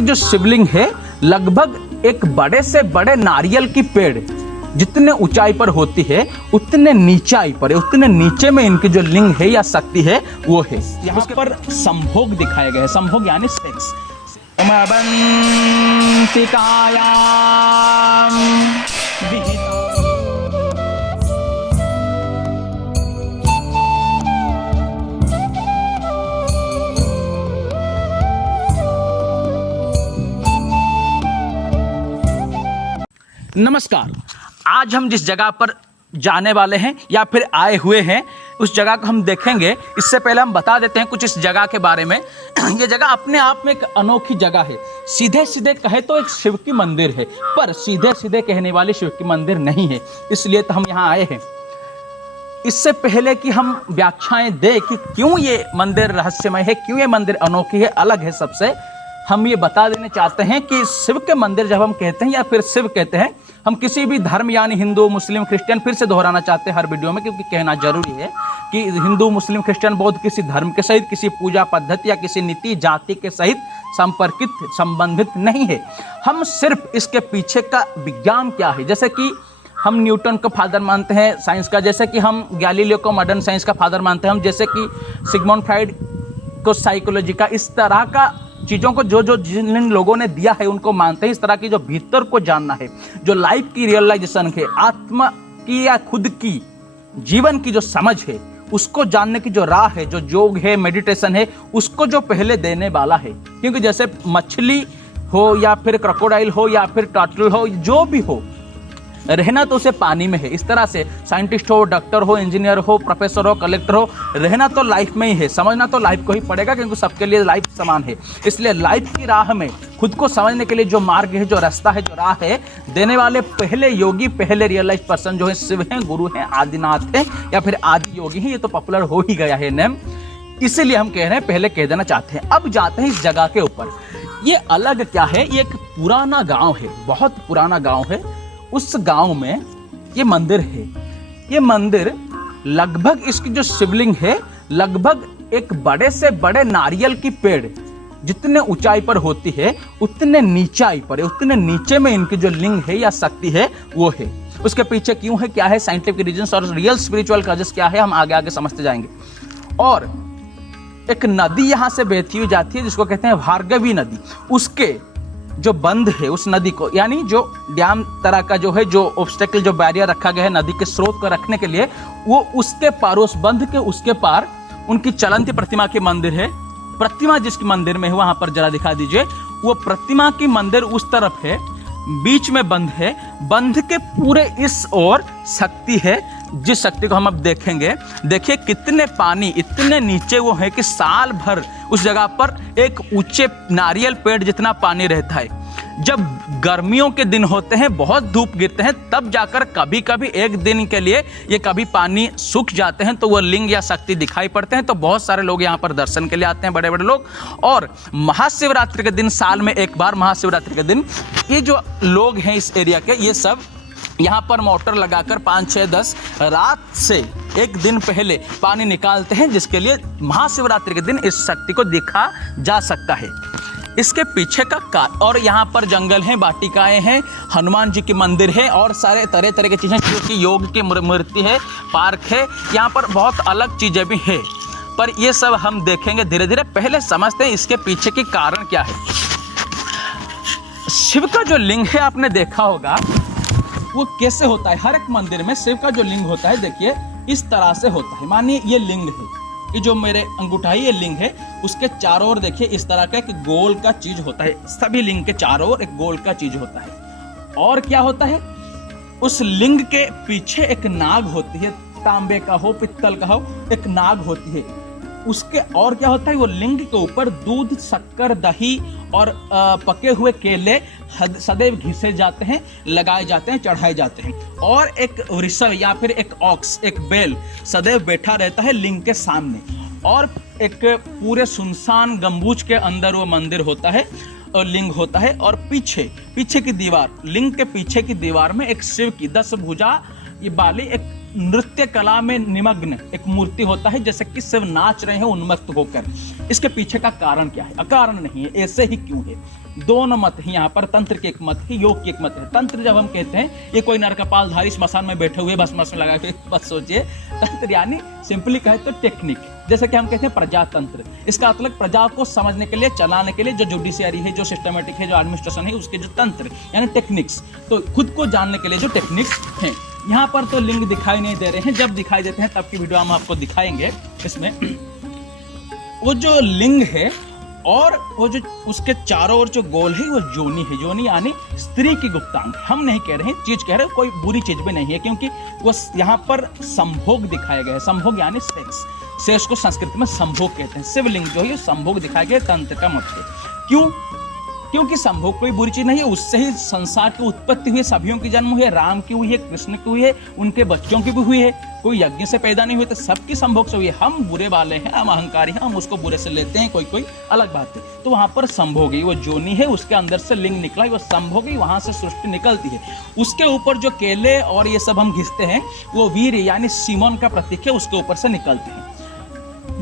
इसकी जो शिवलिंग है लगभग एक बड़े से बड़े नारियल की पेड़ जितने ऊंचाई पर होती है उतने नीचाई पर, उतने नीचे में इनकी जो लिंग है या शक्ति है वो है। यहाँ पर संभोग दिखाया गया है, संभोग यानी सेक्स। नमस्कार, आज हम जिस जगह पर जाने वाले हैं या फिर आए हुए हैं उस जगह को हम देखेंगे। इससे पहले हम बता देते हैं कुछ इस जगह के बारे में। ये जगह अपने आप में एक अनोखी जगह है। सीधे सीधे कहे तो एक शिव की मंदिर है, पर सीधे सीधे कहने वाली शिव की मंदिर नहीं है, इसलिए तो हम यहाँ आए हैं। इससे पहले कि हम व्याख्याएं दें कि क्यों ये मंदिर रहस्यमय है, क्यों ये मंदिर अनोखी है, अलग है सबसे, हम ये बता देना चाहते हैं कि शिव के मंदिर जब हम कहते हैं या फिर शिव कहते हैं, हम किसी भी धर्म यानी हिंदू मुस्लिम क्रिश्चियन, फिर से दोहराना चाहते हैं हर वीडियो में क्योंकि कहना जरूरी है कि हिंदू मुस्लिम क्रिश्चियन बौद्ध किसी धर्म के सहित, किसी पूजा पद्धति या किसी नीति जाति के सहित संपर्कित संबंधित नहीं है। हम सिर्फ इसके पीछे का विज्ञान क्या है, जैसे कि हम न्यूटन को फादर मानते हैं साइंस का, जैसे कि हम गैलीलियो को मॉडर्न साइंस का फादर मानते हैं, हम जैसे कि सिगमंड फ्राइड को साइकोलॉजी का, इस तरह का चीज़ों को जो जिन लोगों ने दिया है उनको मानते हैं। इस तरह की जो भीतर को जानना है, जो लाइफ की रियलाइजेशन है, आत्मा की या खुद की जीवन की जो समझ है, उसको जानने की जो राह है, जो योग है, मेडिटेशन है, उसको जो पहले देने वाला है। क्योंकि जैसे मछली हो या फिर क्रोकोडाइल हो या फिर टर्टल हो, जो भी हो, रहना तो उसे पानी में है। इस तरह से साइंटिस्ट हो, डॉक्टर हो, इंजीनियर हो, प्रोफेसर हो, कलेक्टर हो, रहना तो लाइफ में ही है, समझना तो लाइफ को ही पड़ेगा क्योंकि सबके लिए लाइफ समान है। इसलिए लाइफ की राह में खुद को समझने के लिए जो मार्ग है, जो रास्ता है, जो राह है, देने वाले पहले योगी, पहले रियलाइज पर्सन जो है शिव हैं, गुरु हैं, आदिनाथ हैं या फिर आदि योगी हैं। ये तो पॉपुलर हो ही गया है नेम, इसीलिए हम कह रहे हैं, पहले कह देना चाहते हैं। अब जाते हैं इस जगह के ऊपर। ये अलग क्या है, ये एक पुराना गाँव है, बहुत पुराना गाँव है। उस गांव में ये मंदिर है। ये मंदिर लगभग, इसकी जो शिवलिंग है लगभग एक बड़े से बड़े नारियल की पेड़ जितने ऊंचाई पर होती है उतने नीचाई पर, उतने नीचे में इनकी जो लिंग है या शक्ति है वो है। उसके पीछे क्यों है, क्या है, साइंटिफिक रीजंस और रियल स्पिरिचुअल कॉजेस क्या है, हम आगे आगे समझते जाएंगे। और एक नदी यहां से बहती हुई जाती है जिसको कहते हैं भार्गवी नदी। उसके जो बंध है उस नदी को, यानी जो डैम तरह का जो है, जो ऑब्स्टेकल, जो बैरियर रखा गया है नदी के स्रोत को रखने के लिए, वो उसके पार, उस बंध के उसके पार उनकी चलंती प्रतिमा की मंदिर है। प्रतिमा जिसकी मंदिर में है वहां पर जरा दिखा दीजिए। वो प्रतिमा की मंदिर उस तरफ है, बीच में बंध है, बंध के पूरे इस ओर शक्ति है, जिस शक्ति को हम अब देखेंगे। देखिए कितने पानी, इतने नीचे वो है कि साल भर उस जगह पर एक ऊंचे नारियल पेड़ जितना पानी रहता है। जब गर्मियों के दिन होते हैं, बहुत धूप गिरते हैं, तब जाकर कभी कभी एक दिन के लिए ये कभी पानी सूख जाते हैं तो वो लिंग या शक्ति दिखाई पड़ते हैं। तो बहुत सारे लोग यहाँ पर दर्शन के लिए आते हैं, बड़े बड़े लोग। और महाशिवरात्रि के दिन, साल में एक बार महाशिवरात्रि के दिन, ये जो लोग हैं इस एरिया के, ये सब यहाँ पर मोटर लगाकर 5, 6, 10 रात से एक दिन पहले पानी निकालते हैं, जिसके लिए महाशिवरात्रि के दिन इस शक्ति को देखा जा सकता है। इसके पीछे का और यहाँ पर जंगल हैं, वाटिकाएं हैं, हनुमान जी की मंदिर है और सारे तरह तरह की चीज़ें, क्योंकि योग की मूर्ति है, पार्क है, यहाँ पर बहुत अलग चीज़ें भी है। पर ये सब हम देखेंगे धीरे धीरे। पहले समझते हैं इसके पीछे के कारण क्या है। शिव का जो लिंग है आपने देखा होगा वो कैसे होता है। हर एक मंदिर में शिव का जो लिंग होता है, देखिए इस तरह से होता है। मानिए ये लिंग है, ये जो मेरे अंगूठा है ये लिंग है, उसके चारों ओर देखिए इस तरह का एक गोल का चीज होता है। सभी लिंग के चारों ओर एक गोल का चीज होता है। और क्या होता है, उस लिंग के पीछे एक नाग होती है, तांबे का हो, पित्तल का हो, एक नाग होती है। उसके और क्या होता है, वो लिंग के ऊपर दूध, शक्कर, दही और पके हुए केले सदैव घिसे जाते हैं, लगाए जाते हैं, चढ़ाए जाते हैं। और एक ऋषभ या फिर एक ऑक्स, एक बैल सदैव बैठा रहता है लिंग के सामने। और एक पूरे सुनसान गंबूज के अंदर वो मंदिर होता है और लिंग होता है। और पीछे की दीवार, लिंग के पीछे की दीवार में एक शिव की 10 भुजा ये वाली एक नृत्य कला में निमग्न एक मूर्ति होता है, जैसे कि सिर्फ नाच रहे हैं उन्मत्त होकर। इसके पीछे का कारण क्या है? अकारण नहीं है, ऐसे ही क्यों है? दोनों मत है यहाँ पर, तंत्र के एक मत है, योग की एक मत है। तंत्र जब हम कहते हैं ये कोई नरकपालधारी स्मशान में बैठे हुए भस्म लगा के, बस सोचिए। तंत्र यानी सिंपली कहे तो टेक्निक, जैसे कि हम कहते हैं प्रजातंत्र। इसका मतलब प्रजा को समझने के लिए, चलाने के लिए जो जुडिशियरी है, जो सिस्टमेटिक है, जो एडमिनिस्ट्रेशन है, उसके जो तंत्र यानी टेक्निक्स, तो खुद को जानने के लिए जो टेक्निक्स हैं। यहाँ पर तो लिंग दिखाई नहीं दे रहे हैं, जब दिखाई देते हैं तब की वीडियो हम आपको दिखाएंगे। इसमें वो जो लिंग है और वो जो उसके चारों ओर जो गोल है वो योनि है। योनि यानी स्त्री की गुप्तांग। हम नहीं कह रहे हैं, चीज कह रहे हैं, कोई बुरी चीज भी नहीं है, क्योंकि वो यहाँ पर संभोग दिखाया गया है। संभोग यानी सेक्स। सेक्स को संस्कृत में संभोग कहते हैं। शिवलिंग जो है संभोग दिखाया गया, तंत्र का मत है। क्यों? क्योंकि संभोग कोई बुरी चीज नहीं है, उससे ही संसार की उत्पत्ति हुई है, सभियों की जन्म हुई है, राम की हुई है, कृष्ण की हुई है, उनके बच्चों की भी हुई है। कोई यज्ञ से पैदा नहीं हुए, तो सबकी संभोग से हुई है। हम बुरे वाले हैं, हम अहंकारी हैं, हम उसको बुरे से लेते हैं, कोई अलग बात है। तो वहां पर संभोग ही वो जोनी है, उसके अंदर से लिंग निकला है, वो संभोग ही, वहां से सृष्टि निकलती है। उसके ऊपर जो केले और ये सब हम घिसते हैं वो वीर यानी सीमोन का प्रतीक है, उसके ऊपर से निकलते हैं।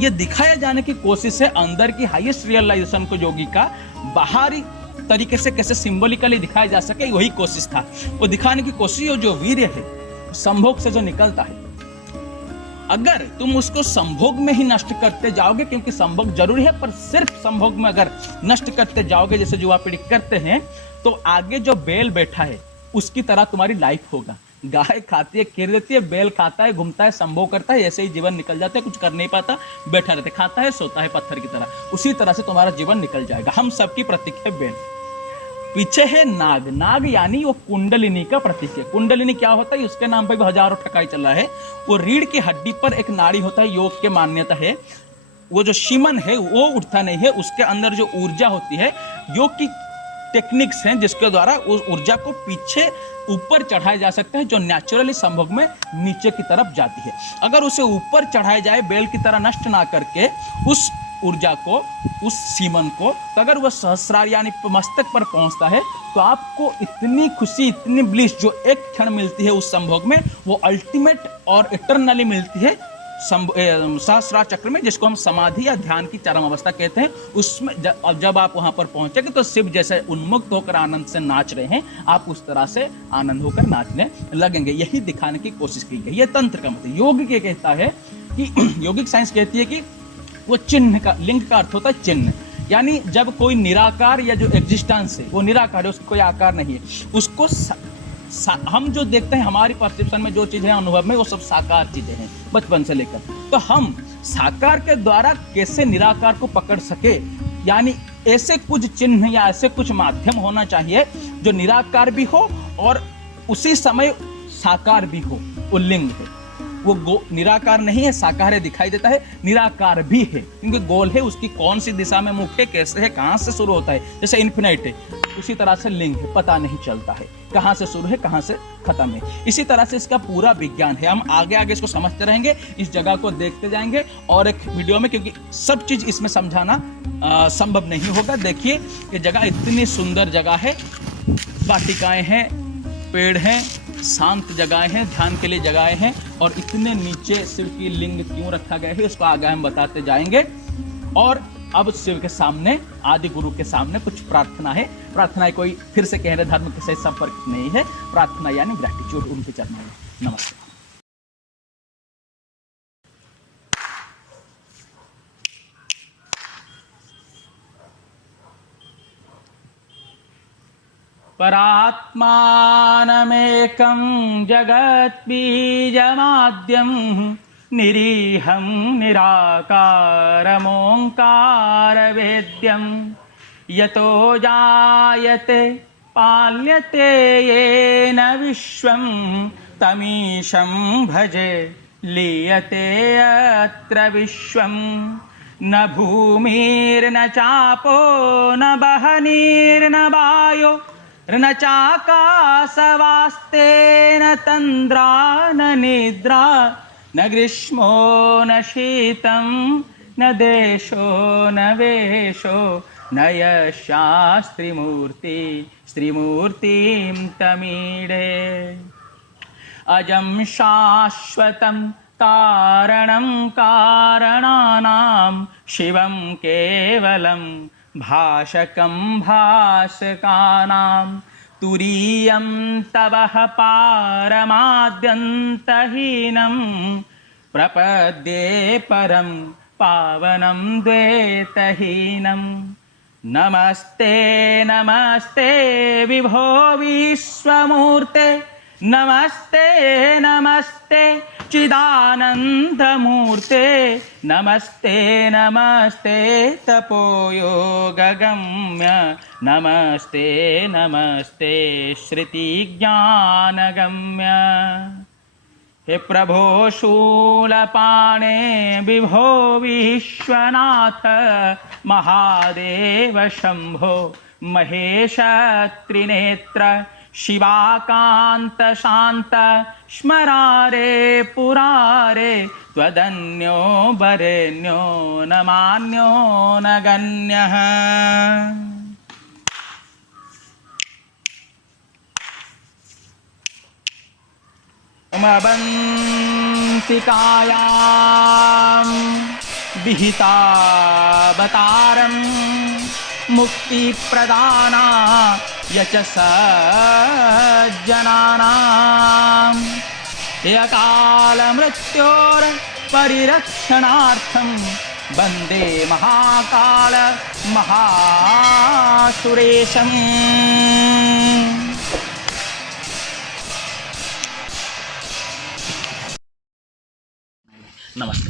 ये दिखाया जाने की कोशिश है अंदर की हाईएस्ट रियलाइजेशन को योगी का बाहरी तरीके से कैसे सिंबॉलिकली दिखाया जा सके, वही कोशिश था। वो दिखाने की कोशिश, जो वीर्य है संभोग से जो निकलता है, अगर तुम उसको संभोग में ही नष्ट करते जाओगे, क्योंकि संभोग जरूरी है, पर सिर्फ संभोग में अगर नष्ट करते जाओगे जैसे युवा पीढ़ी करते हैं, तो आगे जो बैल बैठा है उसकी तरह तुम्हारी लाइफ होगा। गाय खाती है, खेल देती है, बैल खाता है, घूमता है, संभोग करता है, ऐसे ही जीवन निकल जाता है, कुछ कर नहीं पाता, बैठा रहता है, खाता है, सोता है पत्थर की तरह। उसी तरह से तुम्हारा जीवन निकल जाएगा। हम सबकी प्रतीक है बैल। पीछे है नाग। नाग यानी वो कुंडलिनी का प्रतीक है। कुंडलिनी क्या होता है? उसके नाम पर भी हजारों ठकाई चला है। वो रीढ़ की हड्डी पर एक नाड़ी होता है, योग के मान्यता है। वो जो सीमन है वो उठता नहीं है, उसके अंदर जो ऊर्जा होती है, योग की टेक्निक्स हैं जिसके द्वारा उस ऊर्जा को पीछे ऊपर चढ़ाया जा सकता है, जो नेचुरली संभोग में नीचे की तरफ जाती है। अगर उसे ऊपर चढ़ाया जाए बैल की तरह नष्ट ना करके उस ऊर्जा को, उस सीमन को, तो अगर वह सहस्रार यानी मस्तक पर पहुंचता है, तो आपको इतनी खुशी, इतनी ब्लिस जो एक क्षण मिलती है उस संभोग में, वो अल्टीमेट और इटरनली मिलती है सहस्रार चक्र में, जिसको हम समाधि या ध्यान की चरम अवस्था कहते हैं। उसमें जब आप वहां पर पहुंचेंगे तो शिव जैसे उन्मुक्त होकर आनंद से नाच रहे हैं, आप उस तरह से आनंद होकर नाचने लगेंगे। यही दिखाने की कोशिश की गई। यह तंत्र का मतलब। योग ये कहता है कि योगिक साइंस कहती है कि वो चिन्ह का, लिंग का अर्थ होता है चिन्ह, यानी जब कोई निराकार या जो एग्जिस्टेंस है वो निराकार है, उसका कोई आकार नहीं है, उसको हम जो देखते हैं हमारी परसेप्शन में जो चीजें अनुभव में, वो सब साकार चीजें हैं बचपन से लेकर। तो हम साकार के द्वारा कैसे निराकार को पकड़ सके, यानी ऐसे कुछ चिन्ह या ऐसे कुछ माध्यम होना चाहिए जो निराकार भी हो और उसी समय साकार भी हो। वो लिंग है, वो निराकार नहीं है, साकार है, दिखाई देता है, निराकार भी है, क्योंकि गोल है, उसकी कौन सी दिशा में मुख है, कैसे है, कहां से शुरू होता है, जैसे इन्फिनाइट है, उसी तरह से लिंग है, पता नहीं चलता है कहां से शुरू है, कहां से खत्म है। इसी तरह से इसका पूरा विज्ञान है। हम आगे आगे इसको समझते रहेंगे, इस जगह को देखते जाएंगे और एक वीडियो में, क्योंकि सब चीज इसमें समझाना संभव नहीं होगा। देखिए ये जगह इतनी सुंदर जगह है, वाटिकाएं हैं, पेड़ हैं, शांत जगहें हैं, ध्यान के लिए जगहें हैं, और इतने नीचे शिव की लिंग क्यों रखा गया है उसको आगे हम बताते जाएंगे। और अब शिव के सामने, आदि गुरु के सामने कुछ प्रार्थना है। प्रार्थना कोई फिर से कह रहे धर्म के साथ संपर्क नहीं है, प्रार्थना यानी ग्रैटिट्यूड उनके चरणों में। नमस्ते। परात्मानमेकं जगद्बीजमाद्यं निरीहं निराकारमोङ्कारवेद्यं यतो जायते पाल्यते येन विश्वं तमीशं भजे लीयते अत्र विश्वं न भूमिर्न चापो न बहनीर्न वायो न चाकाशवास्ते न तन्द्रा न निद्रा न ग्रीष्मो न शीतं न देशो न वेशो न यशास्त्रिमूर्ति स्त्रीमूर्तिं तमीडे। अजं शाश्वतं कारणं कारणानां शिवं केवलं भाषकं भासकानां तुरीयं तवः पारमाद्यन्तहीनं प्रपद्ये परं पावनं द्वैतहीनं नमस्ते नमस्ते विभो विश्वमूर्ते नमस्ते नमस्ते चिदानन्दमूर्ते नमस्ते नमस्ते तपोयोगगम्य नमस्ते नमस्ते श्रुतिज्ञानगम्य हे प्रभो शूलपाणे विभो विश्वनाथ महादेव शंभो महेश त्रिनेत्र शिवाकांत शांत स्मरारे पुरारे त्वदन्यो वरेण्यो न मान्यो न गण्यः। मवन्तिकायां विहितावतारं मुक्तिप्रदाना यच सज्जनानां यकालमृत्योर्परिरक्षणार्थं वन्दे महाकाल महासुरेशम्। नमस्ते।